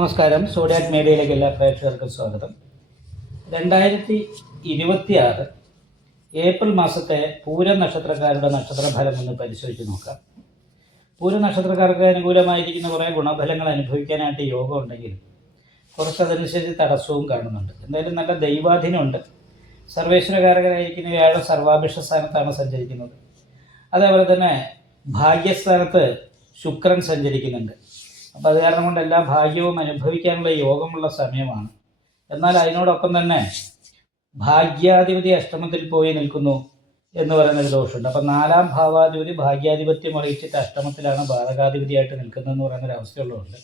നമസ്കാരം. സോഡിയാക് മീഡിയയിലേക്ക് എല്ലാ പ്രേക്ഷകർക്കും സ്വാഗതം. 2026 ഏപ്രിൽ മാസത്തെ പൂരം നക്ഷത്രക്കാരുടെ നക്ഷത്രഫലം ഒന്ന് പരിശോധിച്ച് നോക്കാം. പൂരം നക്ഷത്രക്കാർക്ക് അനുകൂലമായിരിക്കുന്ന കുറേ ഗുണഫലങ്ങൾ അനുഭവിക്കാനായിട്ട് യോഗം ഉണ്ടെങ്കിലും കുറച്ചതനുസരിച്ച് തടസ്സവും കാണുന്നുണ്ട്. എന്തായാലും നല്ല ദൈവാധീനമുണ്ട്. സർവേശ്വരകാരകനായിരിക്കുന്ന വ്യാഴം സർവാഭിഷ്ട സ്ഥാനത്താണ് സഞ്ചരിക്കുന്നത്. അതേപോലെ തന്നെ ഭാഗ്യസ്ഥാനത്ത് ശുക്രൻ സഞ്ചരിക്കുന്നുണ്ട്. അപ്പോൾ അത് കാരണം കൊണ്ട് എല്ലാ ഭാഗ്യവും അനുഭവിക്കാനുള്ള യോഗമുള്ള സമയമാണ്. എന്നാൽ അതിനോടൊപ്പം തന്നെ ഭാഗ്യാധിപതി അഷ്ടമത്തിൽ പോയി നിൽക്കുന്നു എന്ന് പറയുന്നൊരു ദോഷമുണ്ട്. അപ്പം 4-ാം ഭാവാധിപതി ഭാഗ്യാധിപത്യം അറിയിച്ചിട്ട് അഷ്ടമത്തിലാണ് ബാധകാധിപതിയായിട്ട് നിൽക്കുന്നതെന്ന് പറയുന്നൊരു അവസ്ഥയുള്ളതുകൊണ്ട്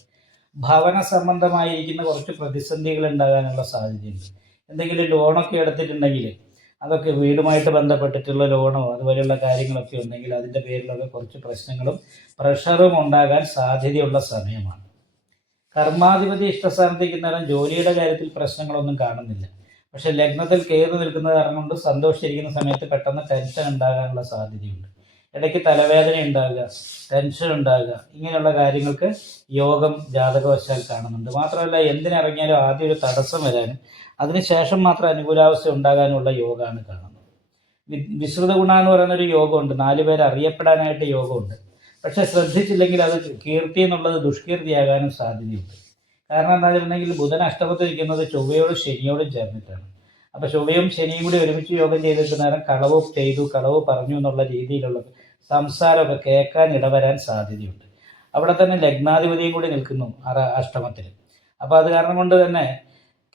ഭവന സംബന്ധമായിരിക്കുന്ന കുറച്ച് പ്രതിസന്ധികൾ ഉണ്ടാകാനുള്ള സാധ്യതയുണ്ട്. എന്തെങ്കിലും ലോണൊക്കെ എടുത്തിട്ടുണ്ടെങ്കിൽ അതൊക്കെ വീടുമായിട്ട് ബന്ധപ്പെട്ടിട്ടുള്ള ലോണോ അതുപോലെയുള്ള കാര്യങ്ങളൊക്കെ ഉണ്ടെങ്കിൽ അതിൻ്റെ പേരിലൊക്കെ കുറച്ച് പ്രശ്നങ്ങളും പ്രഷറും ഉണ്ടാകാൻ സാധ്യതയുള്ള സമയമാണ്. കർമാധിപതി ഇഷ്ടസ്ഥാനത്തേക്ക് നേരം ജോലിയുടെ കാര്യത്തിൽ പ്രശ്നങ്ങളൊന്നും കാണുന്നില്ല. പക്ഷെ ലഗ്നത്തിൽ കയറി നിൽക്കുന്ന കാരണം കൊണ്ട് സന്തോഷിച്ചിരിക്കുന്ന സമയത്ത് പെട്ടെന്ന് ടെൻഷൻ ഉണ്ടാകാനുള്ള സാധ്യതയുണ്ട്. ഇടയ്ക്ക് തലവേദന ഉണ്ടാകുക, ടെൻഷൻ ഉണ്ടാകുക, ഇങ്ങനെയുള്ള കാര്യങ്ങൾക്ക് യോഗം ജാതകവശാൽ കാണുന്നുണ്ട്. മാത്രമല്ല എന്തിനിറങ്ങിയാലും ആദ്യം ഒരു തടസ്സം വരാനും അതിനുശേഷം മാത്രം അനുകൂലാവസ്ഥ ഉണ്ടാകാനുള്ള യോഗമാണ് കാണുന്നത്. വിശ്രുത ഗുണ എന്ന് പറയുന്നൊരു യോഗമുണ്ട്. 4 പേര് അറിയപ്പെടാനായിട്ട് യോഗമുണ്ട്. പക്ഷെ ശ്രദ്ധിച്ചില്ലെങ്കിൽ അത് കീർത്തി എന്നുള്ളത് ദുഷ്കീർത്തിയാകാനും സാധ്യതയുണ്ട്. കാരണം എന്താ വെച്ചിട്ടുണ്ടെങ്കിൽ ബുധൻ അഷ്ടമത്തിരിക്കുന്നത് ചൊവ്വയോടും ശനിയോടും ചേർന്നിട്ടാണ്. അപ്പോൾ ചൊവ്വയും ശനിയും കൂടി ഒരുമിച്ച് യോഗം ചെയ്തിട്ട് നേരം കളവ് ചെയ്തു, കളവ് പറഞ്ഞു എന്നുള്ള രീതിയിലുള്ള സംസാരമൊക്കെ കേൾക്കാൻ ഇടവരാൻ സാധ്യതയുണ്ട്. അവിടെ തന്നെ ലഗ്നാധിപതിയും കൂടി നിൽക്കുന്നു അഷ്ടമത്തിൽ. അപ്പോൾ അത് കാരണം കൊണ്ട് തന്നെ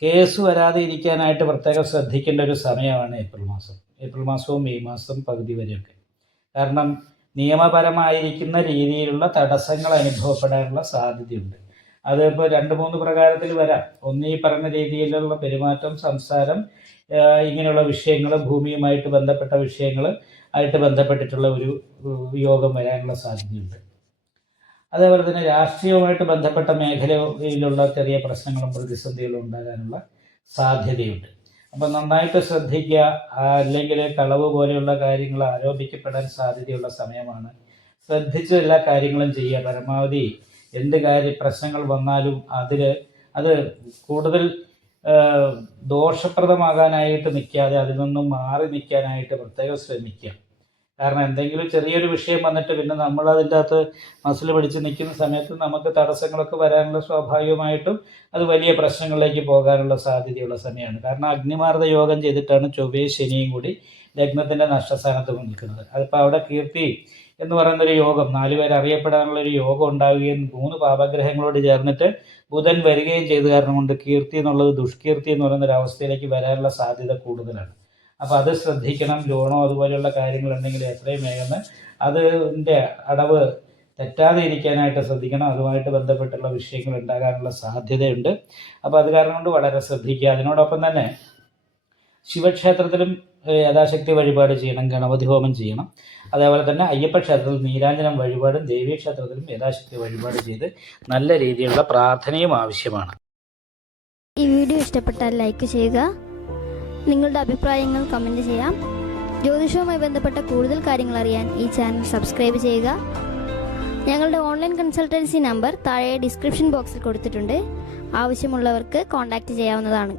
കേസ് വരാതെ ഇരിക്കാനായിട്ട് പ്രത്യേകം ശ്രദ്ധിക്കേണ്ട ഒരു സമയമാണ് ഏപ്രിൽ മാസം. ഏപ്രിൽ മാസവും മെയ് മാസം പകുതി വരെയൊക്കെ. കാരണം നിയമപരമായിരിക്കുന്ന രീതിയിലുള്ള തടസ്സങ്ങൾ അനുഭവപ്പെടാനുള്ള സാധ്യതയുണ്ട്. അതിപ്പോൾ 2-3 പ്രകാരത്തിൽ വരാം. ഒന്ന് ഈ പറഞ്ഞ രീതിയിലുള്ള പെരുമാറ്റം, സംസാരം, ഇങ്ങനെയുള്ള വിഷയങ്ങൾ, ഭൂമിയുമായിട്ട് ബന്ധപ്പെട്ട വിഷയങ്ങൾ ആയിട്ട് ബന്ധപ്പെട്ടിട്ടുള്ള ഒരു യോഗം വരാനുള്ള സാധ്യതയുണ്ട്. അതേപോലെ തന്നെ രാഷ്ട്രീയവുമായിട്ട് ബന്ധപ്പെട്ട മേഖലയിലുള്ള ചെറിയ പ്രശ്നങ്ങളും പ്രതിസന്ധികളും ഉണ്ടാകാനുള്ള സാധ്യതയുണ്ട്. അപ്പം നന്നായിട്ട് ശ്രദ്ധിക്കുക. അല്ലെങ്കിൽ കളവ് പോലെയുള്ള കാര്യങ്ങൾ ആരോപിക്കപ്പെടാൻ സാധ്യതയുള്ള സമയമാണ്. ശ്രദ്ധിച്ച് എല്ലാ കാര്യങ്ങളും ചെയ്യുക. പരമാവധി എന്ത് പ്രശ്നങ്ങൾ വന്നാലും അത് കൂടുതൽ ദോഷപ്രദമാകാനായിട്ട് നിൽക്കാതെ അതിൽ നിന്നും മാറി നിൽക്കാനായിട്ട് പ്രത്യേകം ശ്രമിക്കുക. കാരണം എന്തെങ്കിലും ചെറിയൊരു വിഷയം വന്നിട്ട് പിന്നെ നമ്മൾ അതിൻ്റെ അകത്ത് മസിൽ പിടിച്ച് നിൽക്കുന്ന സമയത്ത് നമുക്ക് തടസ്സങ്ങളൊക്കെ വരാനുള്ള സ്വാഭാവികമായിട്ടും അത് വലിയ പ്രശ്നങ്ങളിലേക്ക് പോകാനുള്ള സാധ്യതയുള്ള സമയമാണ്. കാരണം അഗ്നിമാർദ്ദ യോഗം ചെയ്തിട്ടാണ് ചൊവ്വയും ശനിയും കൂടി ലഗ്നത്തിൻ്റെ നഷ്ടസ്ഥാനത്ത് നിൽക്കുന്നത്. അതിപ്പോൾ അവിടെ കീർത്തി എന്ന് പറയുന്നൊരു യോഗം, 4 പേര് അറിയപ്പെടാനുള്ളൊരു യോഗം ഉണ്ടാവുകയും 3 പാപഗ്രഹങ്ങളോട് ചേർന്നിട്ട് ബുധൻ വരികയും ചെയ്ത കാരണം കൊണ്ട് കീർത്തി എന്നുള്ളത് ദുഷ്കീർത്തി എന്ന് പറയുന്നൊരു അവസ്ഥയിലേക്ക് വരാനുള്ള സാധ്യത കൂടുതലാണ്. അപ്പോൾ അത് ശ്രദ്ധിക്കണം. ലോണോ അതുപോലെയുള്ള കാര്യങ്ങളുണ്ടെങ്കിൽ എത്രയും വേഗം അതിൻ്റെ അടവ് തെറ്റാതെ ഇരിക്കാനായിട്ട് ശ്രദ്ധിക്കണം. അതുമായിട്ട് ബന്ധപ്പെട്ടുള്ള വിഷയങ്ങൾ ഉണ്ടാകാനുള്ള സാധ്യതയുണ്ട്. അപ്പോൾ അത് കാരണം കൊണ്ട് വളരെ ശ്രദ്ധിക്കുക. അതിനോടൊപ്പം തന്നെ ശിവക്ഷേത്രത്തിലും യഥാശക്തി വഴിപാട് ചെയ്യണം, ഗണപതി ഹോമം ചെയ്യണം. അതേപോലെ തന്നെ അയ്യപ്പ ക്ഷേത്രത്തിൽ നീരാഞ്ജനം വഴിപാടും ദേവീക്ഷേത്രത്തിലും യഥാശക്തി വഴിപാട് ചെയ്ത് നല്ല രീതിയിലുള്ള പ്രാർത്ഥനയും ആവശ്യമാണ്. ഈ വീഡിയോ ഇഷ്ടപ്പെട്ടാൽ ലൈക്ക് ചെയ്യുക. നിങ്ങളുടെ അഭിപ്രായങ്ങൾ കമൻറ്റ് ചെയ്യാം. ജ്യോതിഷവുമായി ബന്ധപ്പെട്ട കൂടുതൽ കാര്യങ്ങൾ അറിയാൻ ഈ ചാനൽ സബ്സ്ക്രൈബ് ചെയ്യുക. ഞങ്ങളുടെ ഓൺലൈൻ കൺസൾട്ടൻസി നമ്പർ താഴെ ഡിസ്ക്രിപ്ഷൻ ബോക്സിൽ കൊടുത്തിട്ടുണ്ട്. ആവശ്യമുള്ളവർക്ക് കോൺടാക്റ്റ് ചെയ്യാവുന്നതാണ്.